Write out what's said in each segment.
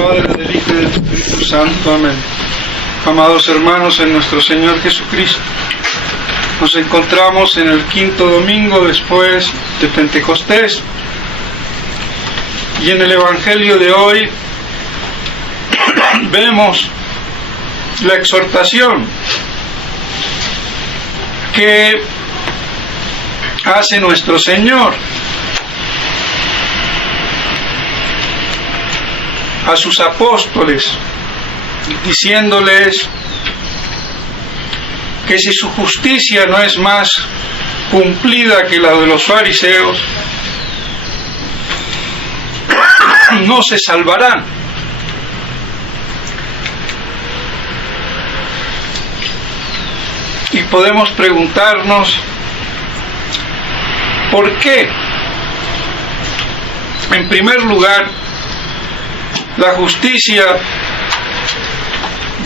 Padre, del Hijo y del Espíritu Santo. Amén. Amados hermanos en nuestro Señor Jesucristo, nos encontramos en el quinto domingo después de Pentecostés, y en el Evangelio de hoy vemos la exhortación que hace nuestro Señor a sus apóstoles, diciéndoles que si su justicia no es más cumplida que la de los fariseos, no se salvarán. Y podemos preguntarnos, ¿por qué? En primer lugar, la justicia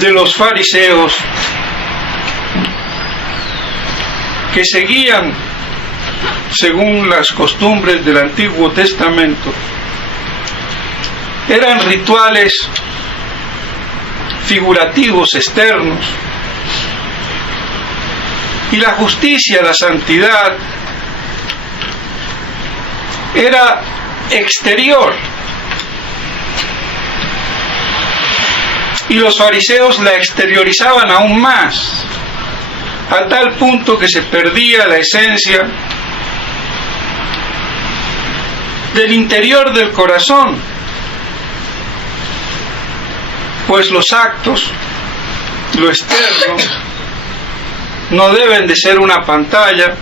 de los fariseos, que seguían según las costumbres del Antiguo Testamento, eran rituales figurativos externos, y la justicia, la santidad, era exterior. Y los fariseos la exteriorizaban aún más, a tal punto que se perdía la esencia del interior del corazón, pues los actos, lo externo, no deben de ser una pantalla,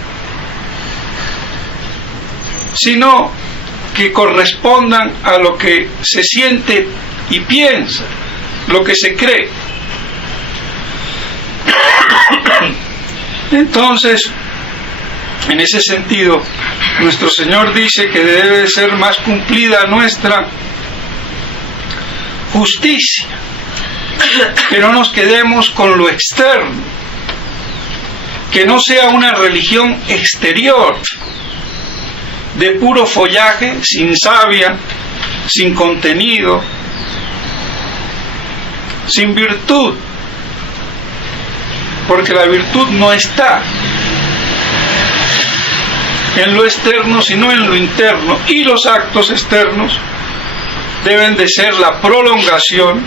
sino que correspondan a lo que se siente y piensa, lo que se cree. Entonces, en ese sentido, nuestro Señor dice que debe ser más cumplida nuestra justicia, que no nos quedemos con lo externo, que no sea una religión exterior, de puro follaje, sin savia, sin contenido, sin virtud, porque la virtud no está en lo externo, sino en lo interno, y los actos externos deben de ser la prolongación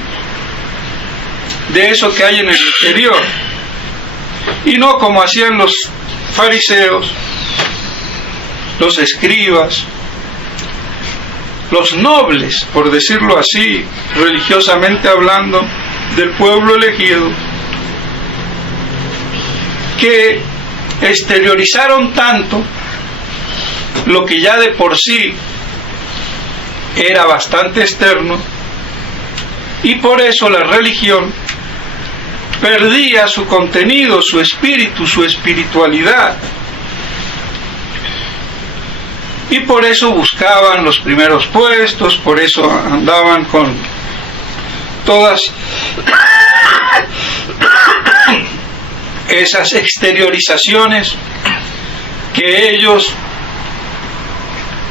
de eso que hay en el interior, y no como hacían los fariseos, los escribas, los nobles, por decirlo así, religiosamente hablando, del pueblo elegido, que exteriorizaron tanto lo que ya de por sí era bastante externo, y por eso la religión perdía su contenido, su espíritu, su espiritualidad, y por eso buscaban los primeros puestos, por eso andaban con todas esas exteriorizaciones que ellos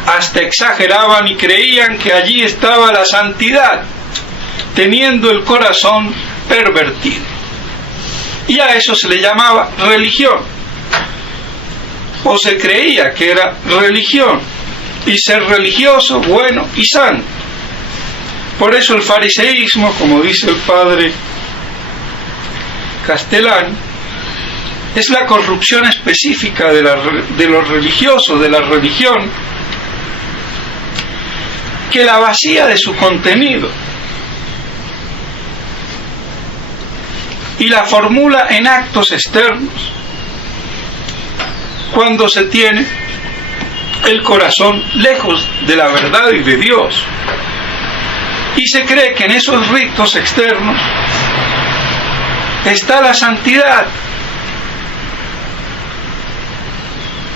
hasta exageraban y creían que allí estaba la santidad, teniendo el corazón pervertido. Y a eso se le llamaba religión, o se creía que era religión, y ser religioso, bueno y santo. Por eso el fariseísmo, como dice el padre Castellán, es la corrupción específica de lo religioso, de la religión, que la vacía de su contenido y la formula en actos externos, cuando se tiene el corazón lejos de la verdad y de Dios, y se cree que en esos ritos externos está la santidad.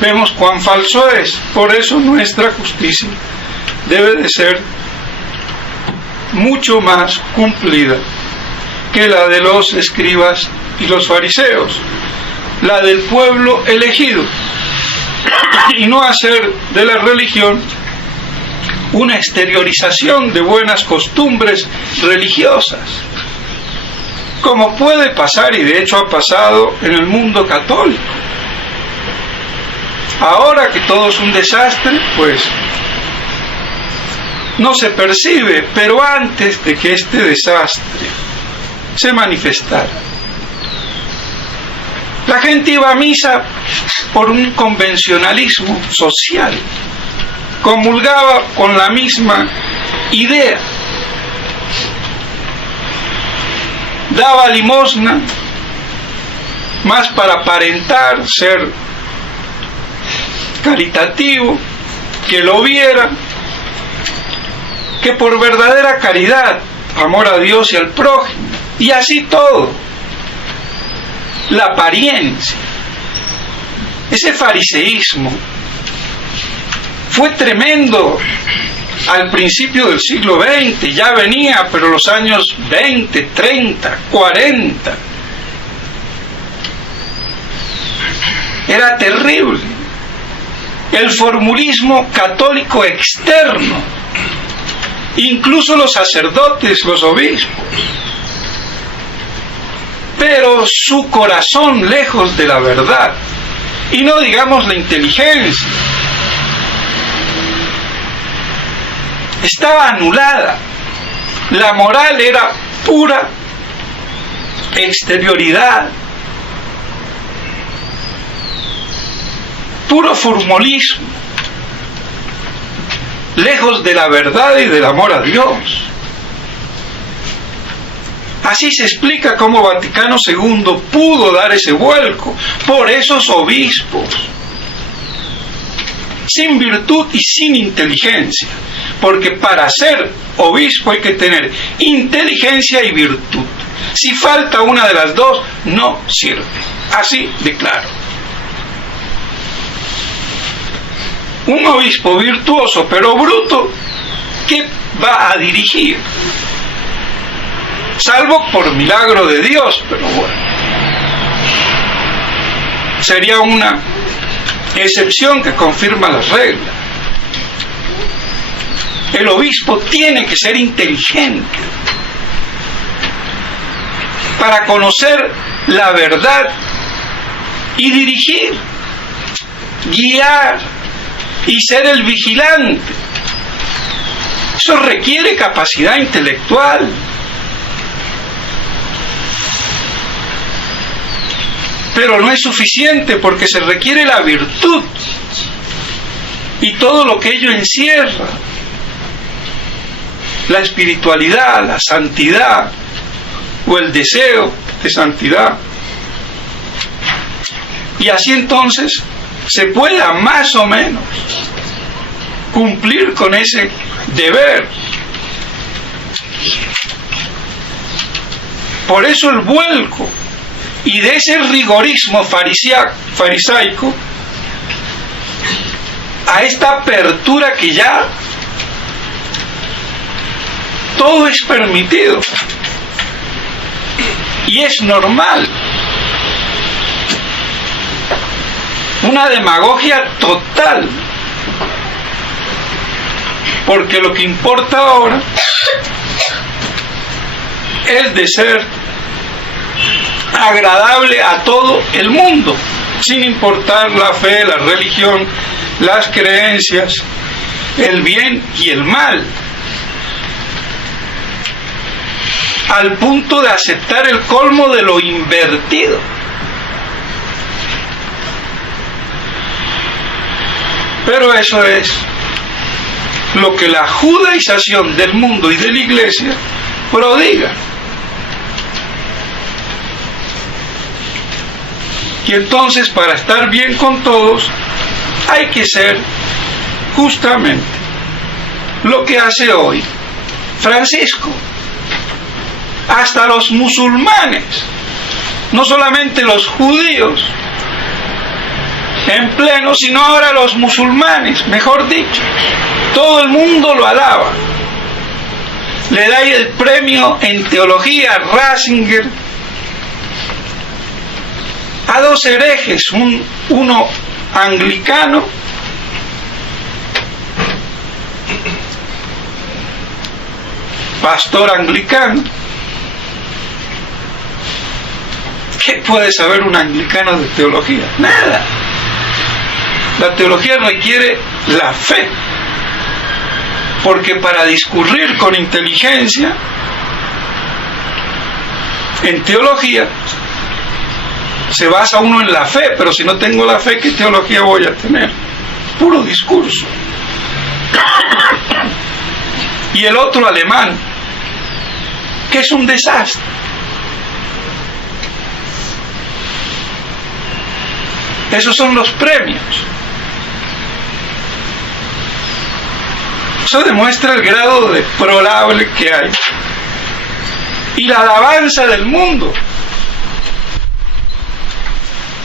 Vemos cuán falso es. Por eso nuestra justicia debe de ser mucho más cumplida que la de los escribas y los fariseos, la del pueblo elegido, y no hacer de la religión una exteriorización de buenas costumbres religiosas, como puede pasar, y de hecho ha pasado en el mundo católico. Ahora que todo es un desastre, pues no se percibe, pero antes de que este desastre se manifestara, la gente iba a misa por un convencionalismo social, comulgaba con la misma idea, daba limosna más para aparentar ser caritativo, que lo viera, que por verdadera caridad, amor a Dios y al prójimo, y así todo. La apariencia, ese fariseísmo fue tremendo al principio del siglo XX, ya venía, pero los años 20, 30, 40 era terrible. El formulismo católico externo, incluso los sacerdotes, los obispos, pero su corazón lejos de la verdad, y no digamos la inteligencia, estaba anulada. La moral era pura exterioridad, puro formulismo, lejos de la verdad y del amor a Dios. Así se explica cómo Vaticano II pudo dar ese vuelco por esos obispos, sin virtud y sin inteligencia, porque para ser obispo hay que tener inteligencia y virtud. Si falta una de las dos, no sirve. Así de claro. Un obispo virtuoso pero bruto, ¿qué va a dirigir? Salvo por milagro de Dios, pero bueno, sería una excepción que confirma las reglas. El obispo tiene que ser inteligente para conocer la verdad y dirigir, guiar y ser el vigilante. Eso requiere capacidad intelectual. Pero no es suficiente, porque se requiere la virtud y todo lo que ello encierra: la espiritualidad, la santidad o el deseo de santidad. Y así entonces se pueda más o menos cumplir con ese deber. Por eso el vuelco y de ese rigorismo farisaico a esta apertura que ya todo es permitido y es normal. Una demagogia total, porque lo que importa ahora es de ser agradable a todo el mundo, sin importar la fe, la religión, las creencias, el bien y el mal, al punto de aceptar el colmo de lo invertido. Pero eso es lo que la judaización del mundo y de la Iglesia prodiga. Y entonces, para estar bien con todos, hay que ser justamente lo que hace hoy Francisco. Hasta los musulmanes, no solamente los judíos en pleno, sino ahora los musulmanes, mejor dicho, todo el mundo lo alaba. Le da el premio en teología a Ratzinger a dos herejes, uno anglicano pastor anglicano. ¿Qué puede saber un anglicano de teología? Nada. La teología requiere la fe, porque para discurrir con inteligencia en teología se basa uno en la fe, pero si no tengo la fe, ¿qué teología voy a tener? Puro discurso. Y el otro alemán, que es un desastre. Esos son los premios. Eso demuestra el grado de deplorable que hay. Y la alabanza del mundo.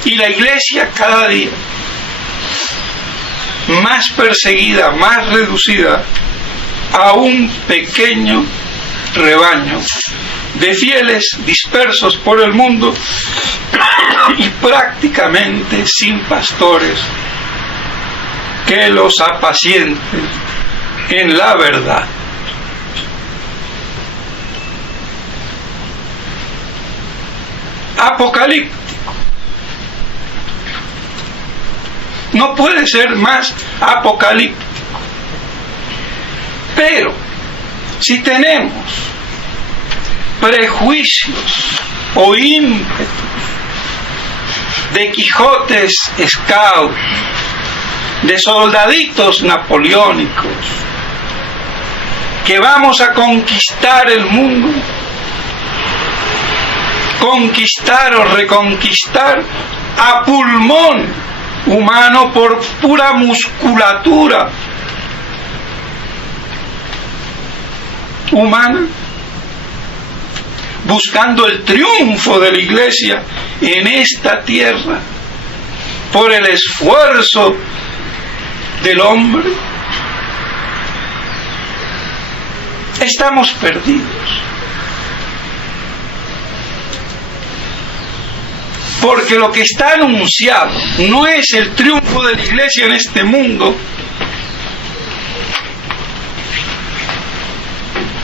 Y la iglesia cada día más perseguida, más reducida a un pequeño rebaño de fieles dispersos por el mundo y prácticamente sin pastores que los apacienten en la verdad. Apocalíptico. No puede ser más apocalíptico. Pero si tenemos prejuicios o ímpetus de Quijotes Scout, de soldaditos napoleónicos, que vamos a conquistar el mundo, conquistar o reconquistar a pulmón humano por pura musculatura humana, buscando el triunfo de la iglesia en esta tierra por el esfuerzo del hombre, estamos perdidos. Porque lo que está anunciado no es el triunfo de la iglesia en este mundo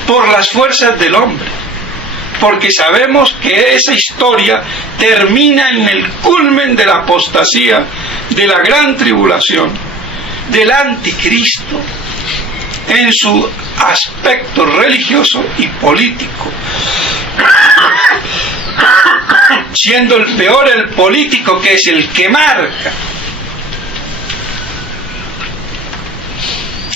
por las fuerzas del hombre, porque sabemos que esa historia termina en el culmen de la apostasía, de la gran tribulación, del anticristo, en su aspecto religioso y político, siendo el peor el político, que es el que marca.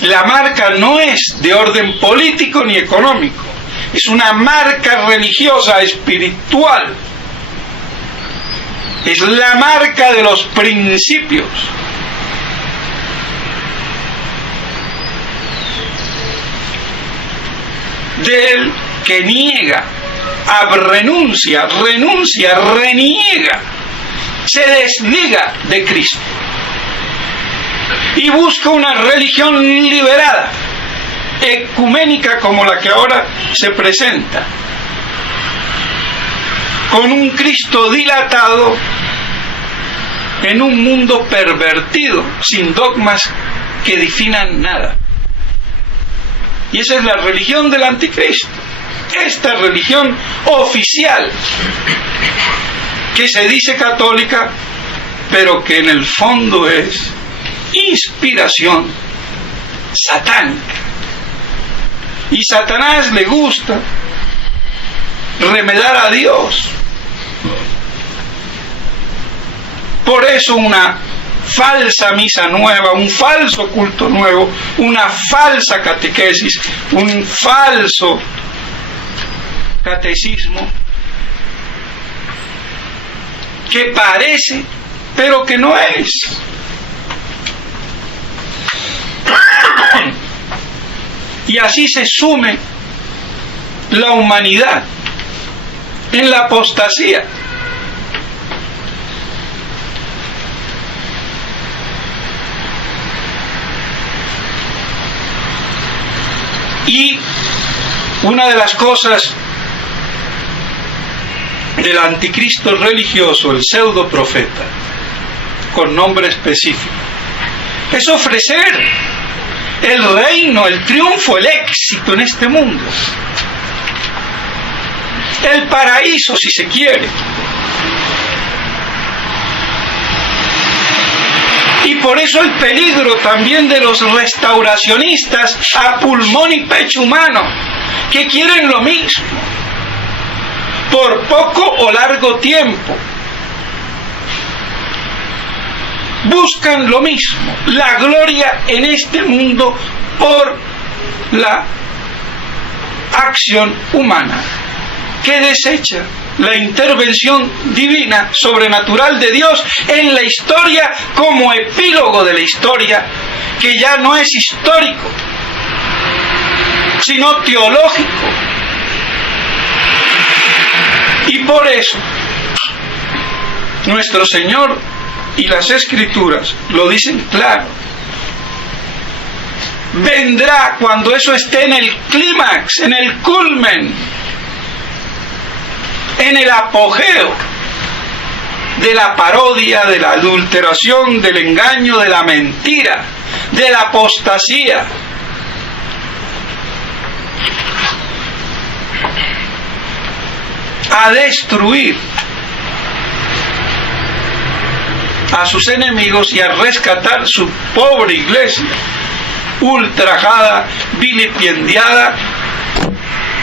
La marca no es de orden político ni económico, es una marca religiosa, espiritual. Es la marca de los principios. Del que niega, reniega, se desliga de Cristo y busca una religión liberada, ecuménica como la que ahora se presenta, con un Cristo dilatado en un mundo pervertido, sin dogmas que definan nada. Y esa es la religión del anticristo, esta religión oficial, que se dice católica, pero que en el fondo es inspiración satánica. Y Satanás le gusta remedar a Dios. Por eso una falsa misa nueva, un falso culto nuevo, una falsa catequesis, un falso catecismo que parece, pero que no es. Y así se sume la humanidad en la apostasía. Y una de las cosas del anticristo religioso, el pseudo profeta, con nombre específico, es ofrecer el reino, el triunfo, el éxito en este mundo el paraíso si se quiere. Y por eso el peligro también de los restauracionistas a pulmón y pecho humano, que quieren lo mismo, por poco o largo tiempo. Buscan lo mismo, la gloria en este mundo por la acción humana, que desecha la intervención divina, sobrenatural de Dios en la historia como epílogo de la historia, que ya no es histórico, sino teológico. Y por eso, nuestro Señor y las Escrituras lo dicen claro. Vendrá cuando eso esté en el clímax, en el culmen, en el apogeo de la parodia, de la adulteración, del engaño, de la mentira, de la apostasía. A destruir a sus enemigos y a rescatar su pobre iglesia, ultrajada, vilipendiada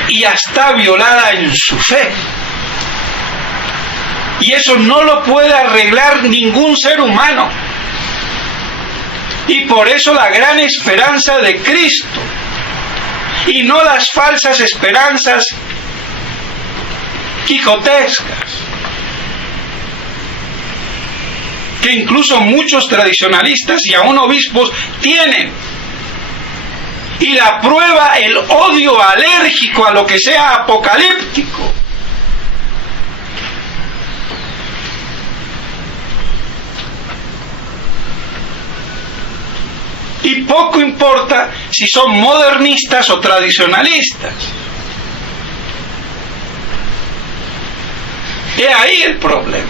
y hasta violada en su fe. Y eso no lo puede arreglar ningún ser humano. Y por eso la gran esperanza de Cristo, y no las falsas esperanzas quijotescas, que incluso muchos tradicionalistas y aún obispos tienen. Y la prueba, el odio alérgico a lo que sea apocalíptico. Y poco importa si son modernistas o tradicionalistas. He ahí el problema.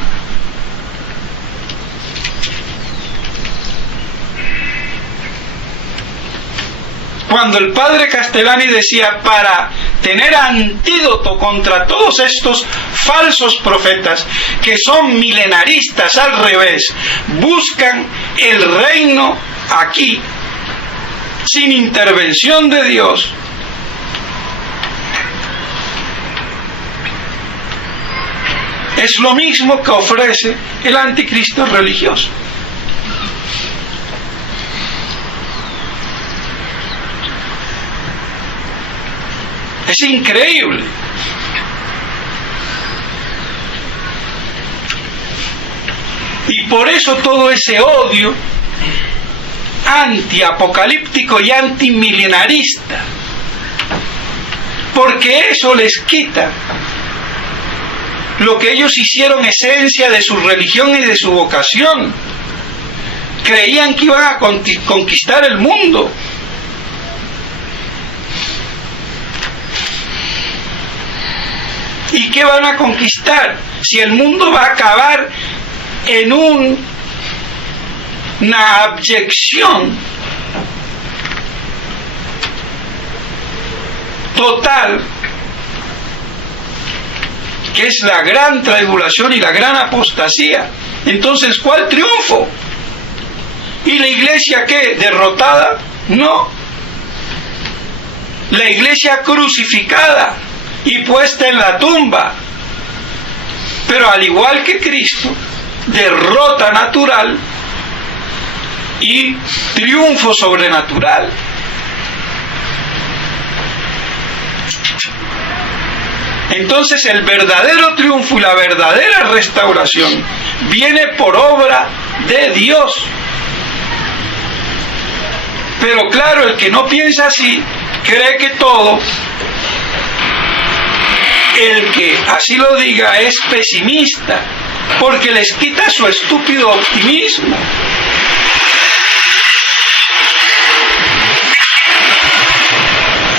Cuando el padre Castellani decía, para tener antídoto contra todos estos falsos profetas que son milenaristas al revés, buscan el reino aquí, sin intervención de Dios, es lo mismo que ofrece el anticristo religioso. Es increíble. Y por eso todo ese odio antiapocalíptico y antimilenarista, porque eso les quita lo que ellos hicieron esencia de su religión y de su vocación. Creían que iban a conquistar el mundo. ¿Y qué van a conquistar? Si el mundo va a acabar en una abyección total, que es la gran tribulación y la gran apostasía. Entonces, ¿cuál triunfo? ¿Y la iglesia qué? ¿Derrotada? No. La iglesia crucificada y puesta en la tumba. Pero al igual que Cristo, derrota natural y triunfo sobrenatural. Entonces el verdadero triunfo y la verdadera restauración viene por obra de Dios. Pero claro, el que no piensa así, cree que todo, el que así lo diga, es pesimista, porque les quita su estúpido optimismo.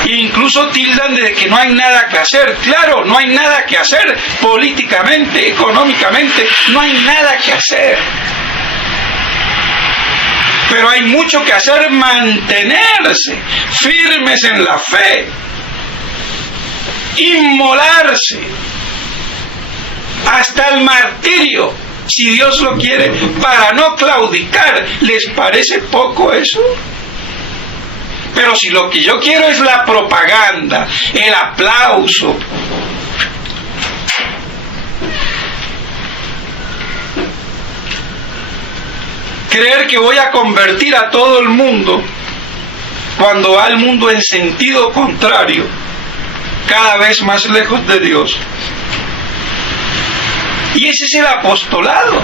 Incluso tildan de que no hay nada que hacer. Claro, no hay nada que hacer políticamente, económicamente, no hay nada que hacer. Pero hay mucho que hacer, mantenerse firmes en la fe, inmolarse hasta el martirio, si Dios lo quiere, para no claudicar. ¿Les parece poco eso? Pero si lo que yo quiero es la propaganda, el aplauso, creer que voy a convertir a todo el mundo, cuando va el mundo en sentido contrario, cada vez más lejos de Dios. Y ese es el apostolado.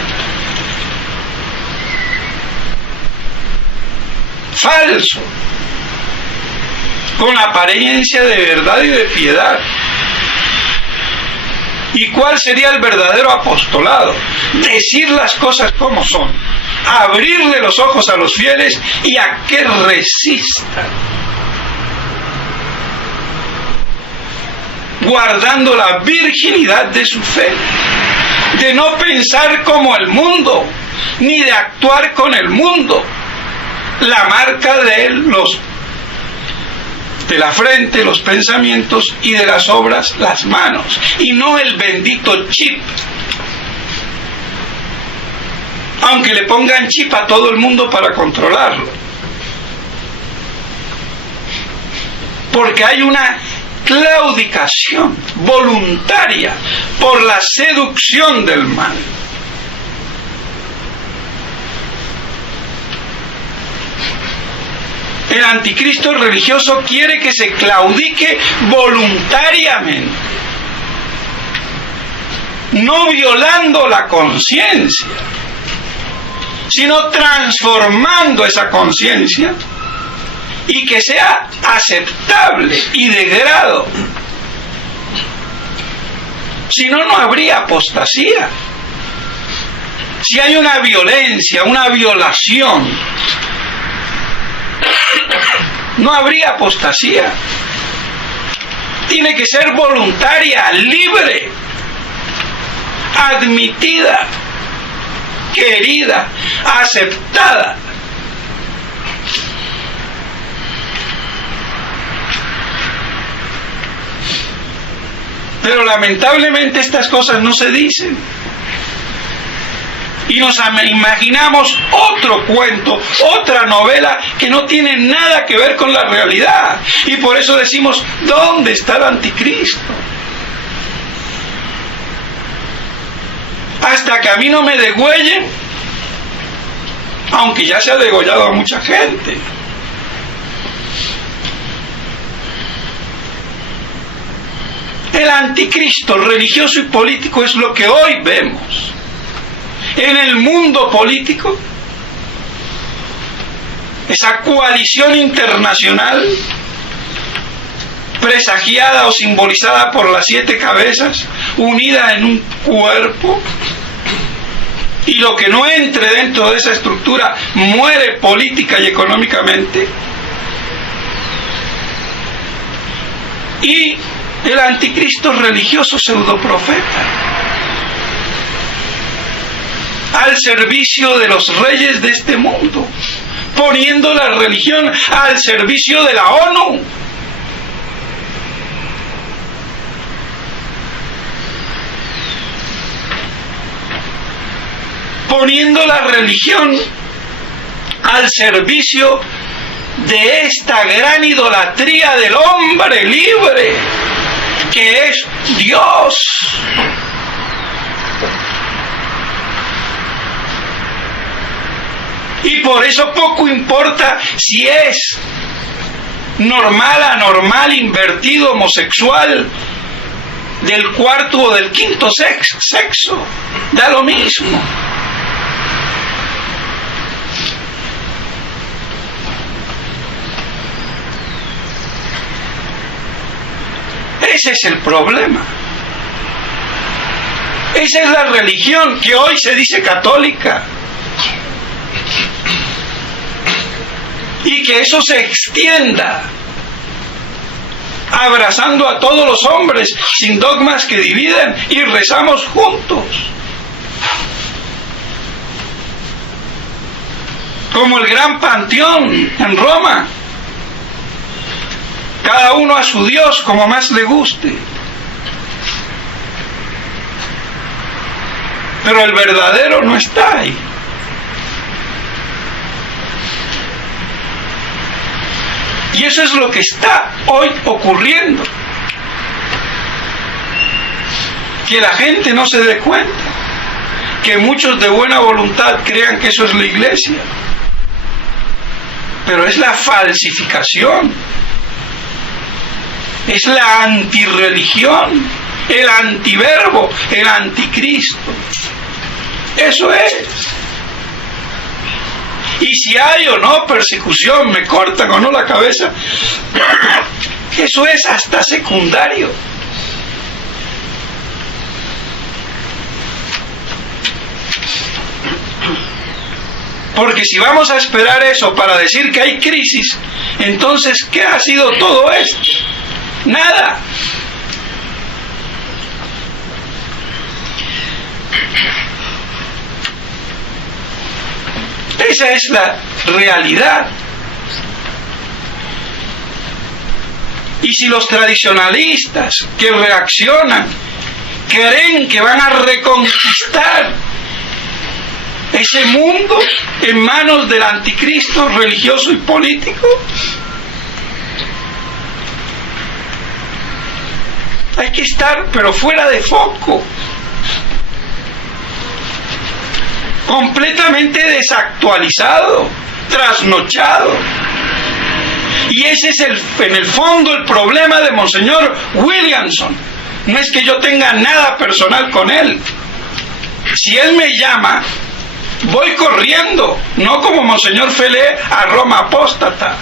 Falso, con apariencia de verdad y de piedad. ¿Y cuál sería el verdadero apostolado? Decir las cosas como son, abrirle los ojos a los fieles y a que resistan, guardando la virginidad de su fe, de no pensar como el mundo, ni de actuar con el mundo. La marca de la frente, los pensamientos, y de las obras, las manos, y no el bendito chip. Aunque le pongan chip a todo el mundo para controlarlo. Porque hay una claudicación voluntaria por la seducción del mal. El anticristo religioso quiere que se claudique voluntariamente, no violando la conciencia, sino transformando esa conciencia y que sea aceptable y de grado. Si no, no habría apostasía. Si hay una violencia, una violación, no habría apostasía. Tiene que ser voluntaria, libre, admitida, querida, aceptada. Pero lamentablemente estas cosas no se dicen. Y nos imaginamos otro cuento, otra novela que no tiene nada que ver con la realidad. Y por eso decimos, ¿dónde está el anticristo? Hasta que a mí no me degüellen, aunque ya se ha degollado a mucha gente. El anticristo religioso y político es lo que hoy vemos en el mundo político, esa coalición internacional presagiada o simbolizada por las 7 cabezas, unida en un cuerpo, y lo que no entre dentro de esa estructura muere política y económicamente. Y el anticristo religioso pseudoprofeta, al servicio de los reyes de este mundo, poniendo la religión al servicio de la ONU. Poniendo la religión al servicio de esta gran idolatría del hombre libre, que es Dios. Y por eso poco importa si es normal, anormal, invertido, homosexual, del 4º o del 5º sexo, da lo mismo. Ese es el problema. Esa es la religión que hoy se dice católica. Y que eso se extienda, abrazando a todos los hombres, sin dogmas que dividen, y rezamos juntos. Como el gran panteón en Roma. Cada uno a su Dios como más le guste. pero el verdadero no está ahí. Y eso es lo que está hoy ocurriendo. Que la gente no se dé cuenta, que muchos de buena voluntad crean que eso es la iglesia, pero es la falsificación, es la antirreligión, el antiverbo, el anticristo. Eso es. Y si hay o no persecución, me cortan o no la cabeza, eso es hasta secundario. Porque si vamos a esperar eso para decir que hay crisis, entonces, ¿qué ha sido todo esto? Nada. Esa es la realidad. Y si los tradicionalistas que reaccionan creen que van a reconquistar ese mundo en manos del anticristo religioso y político, hay que estar pero fuera de foco, completamente desactualizado, trasnochado. Y ese es en el fondo el problema de Monseñor Williamson. No es que yo tenga nada personal con él. Si él me llama, voy corriendo, no como Monseñor Felé a Roma apóstata,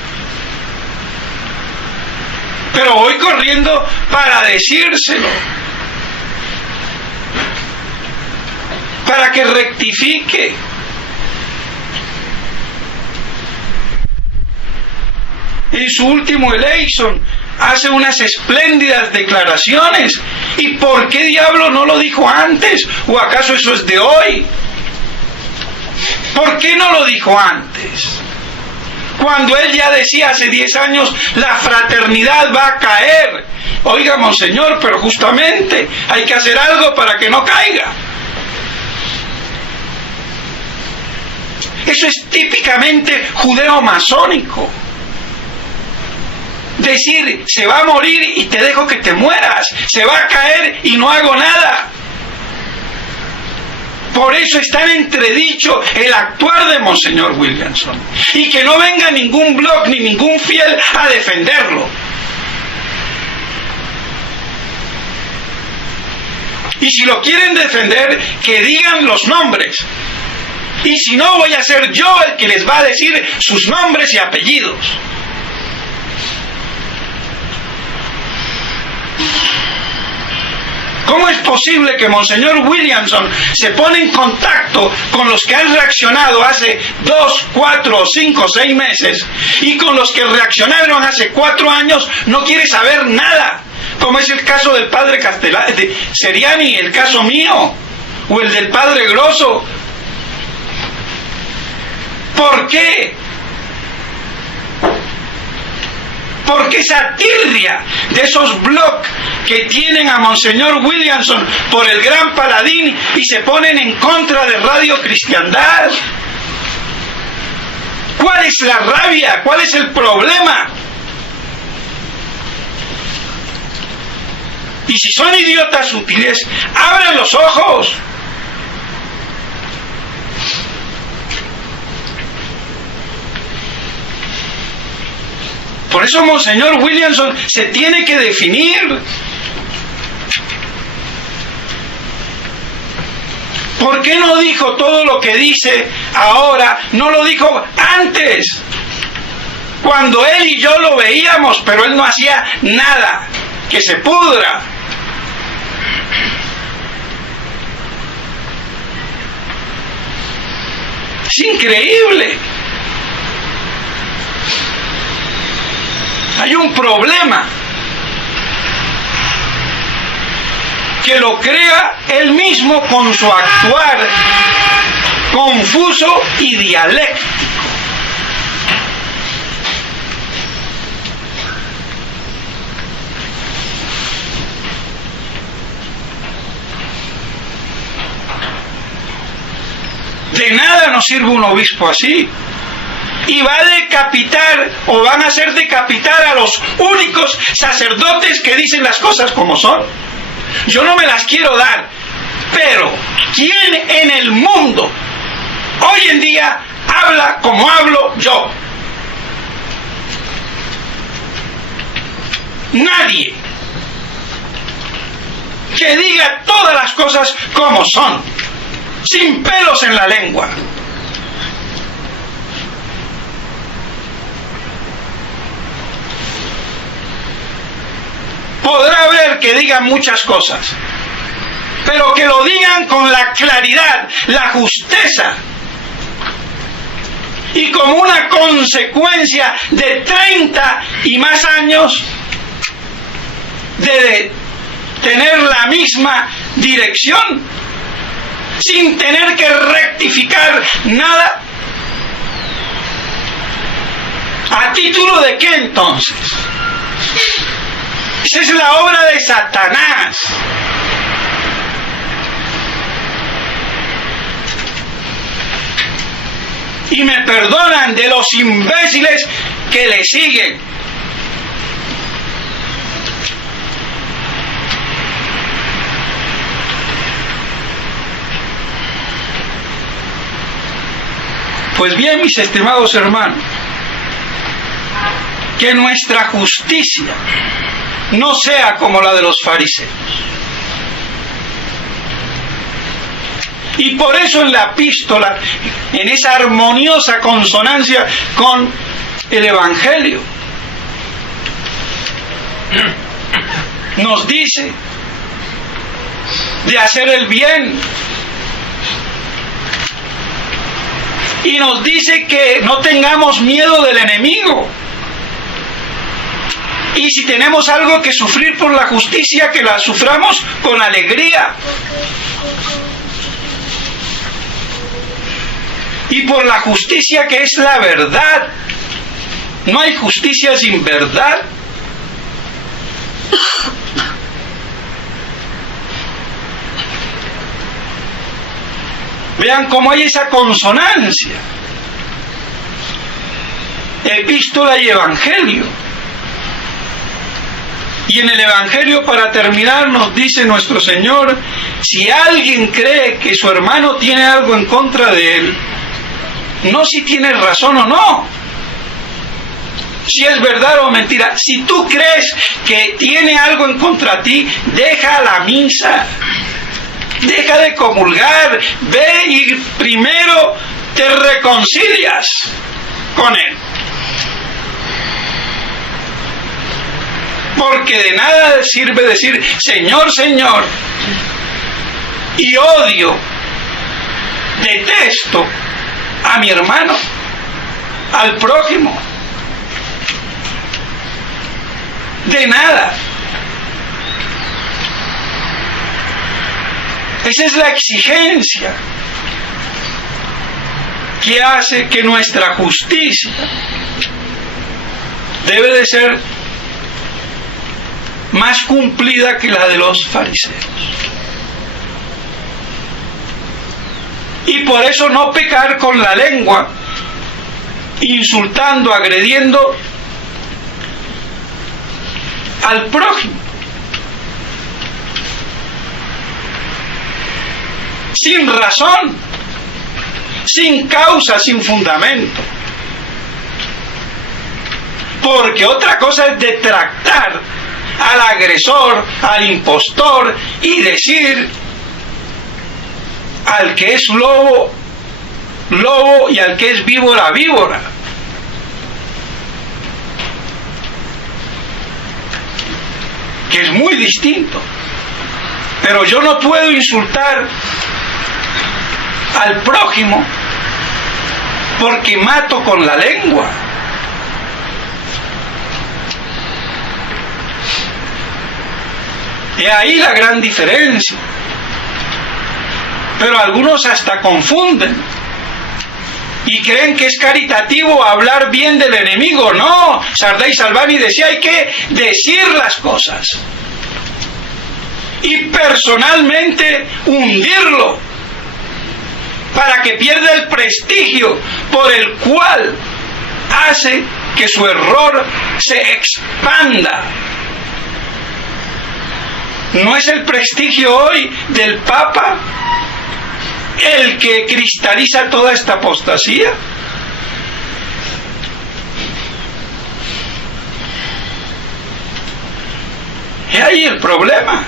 pero voy corriendo para decírselo, para que rectifique. En su último election hace unas espléndidas declaraciones. ¿Y por qué diablo no lo dijo antes? ¿O acaso eso es de hoy? ¿Por qué no lo dijo antes? Cuando él ya decía hace 10 años, la fraternidad va a caer. Oiga, monseñor, pero justamente hay que hacer algo para que no caiga. Eso es típicamente judeo-masónico. Decir, se va a morir y te dejo que te mueras, se va a caer y no hago nada. Por eso está en entredicho el actuar de Monseñor Williamson. Y que no venga ningún blog ni ningún fiel a defenderlo. Y si lo quieren defender, que digan los nombres. Y si no, voy a ser yo el que les va a decir sus nombres y apellidos. ¿Cómo es posible que Monseñor Williamson se pone en contacto con los que han reaccionado hace 2, 4, 5, 6 meses y con los que reaccionaron hace 4 años no quiere saber nada? Como es el caso del padre Seriani, el caso mío, o el del padre Grosso. ¿Por qué? Porque esa tirria de esos blogs que tienen a Monseñor Williamson por el gran paladín y se ponen en contra de Radio Cristiandad. ¿Cuál es la rabia? ¿Cuál es el problema? Y si son idiotas útiles, abran los ojos. Por eso Monseñor Williamson se tiene que definir. ¿Por qué no dijo todo lo que dice ahora? No lo dijo antes, cuando él y yo lo veíamos, pero él no hacía nada. Que se pudra. Es increíble. Hay un problema que lo crea él mismo con su actuar confuso y dialéctico. De nada nos sirve un obispo así. Y va a decapitar, o van a hacer decapitar a los únicos sacerdotes que dicen las cosas como son. Yo no me las quiero dar, pero ¿quién en el mundo hoy en día habla como hablo yo? Nadie que diga todas las cosas como son, sin pelos en la lengua. Podrá haber que digan muchas cosas, pero que lo digan con la claridad, la justeza, y como una consecuencia de 30 y más años de tener la misma dirección, sin tener que rectificar nada. ¿A título de qué entonces? Esa es la obra de Satanás. Y me perdonan de los imbéciles que le siguen. Pues bien, mis estimados hermanos, que nuestra justicia no sea como la de los fariseos. Y por eso en la epístola, en esa armoniosa consonancia con el Evangelio, nos dice de hacer el bien, y nos dice que no tengamos miedo del enemigo. Y si tenemos algo que sufrir por la justicia, que la suframos con alegría. Y por la justicia que es la verdad. No hay justicia sin verdad. Vean cómo hay esa consonancia. Epístola y Evangelio. Y en el Evangelio, para terminar, nos dice nuestro Señor, si alguien cree que su hermano tiene algo en contra de él, no si tiene razón o no, si es verdad o mentira. Si tú crees que tiene algo en contra de ti, deja la misa, deja de comulgar, ve y primero te reconcilias con él. Porque de nada sirve decir Señor, Señor, y odio, detesto a mi hermano, al prójimo. De nada. Esa es la exigencia que hace que nuestra justicia debe de ser más cumplida que la de los fariseos. Y por eso no pecar con la lengua, insultando, agrediendo al prójimo, sin razón, sin causa, sin fundamento. Porque otra cosa es detractar al agresor, al impostor, y decir al que es lobo, lobo, y al que es víbora, víbora. Que es muy distinto. Pero yo no puedo insultar al prójimo porque mato con la lengua. Y ahí la gran diferencia. Pero algunos hasta confunden y creen que es caritativo hablar bien del enemigo. No, Sardá y Salvani decía, hay que decir las cosas y personalmente hundirlo para que pierda el prestigio por el cual hace que su error se expanda. ¿No es el prestigio hoy del Papa el que cristaliza toda esta apostasía? Y ahí el problema.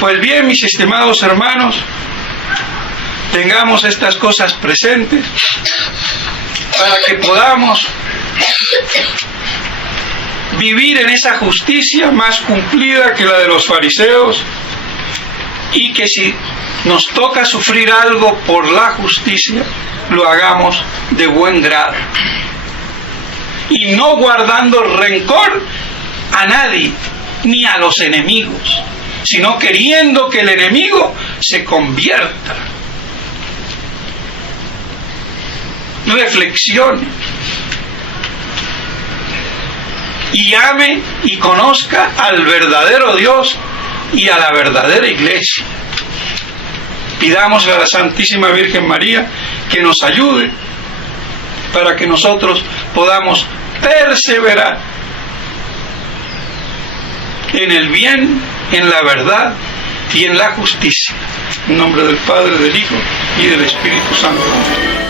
Pues bien, mis estimados hermanos, tengamos estas cosas presentes para que podamos vivir en esa justicia más cumplida que la de los fariseos, y que si nos toca sufrir algo por la justicia, lo hagamos de buen grado y no guardando rencor a nadie ni a los enemigos, sino queriendo que el enemigo se convierta. Reflexione y ame y conozca al verdadero Dios y a la verdadera Iglesia. Pidamos a la Santísima Virgen María que nos ayude para que nosotros podamos perseverar en el bien, en la verdad y en la justicia. En nombre del Padre, del Hijo y del Espíritu Santo.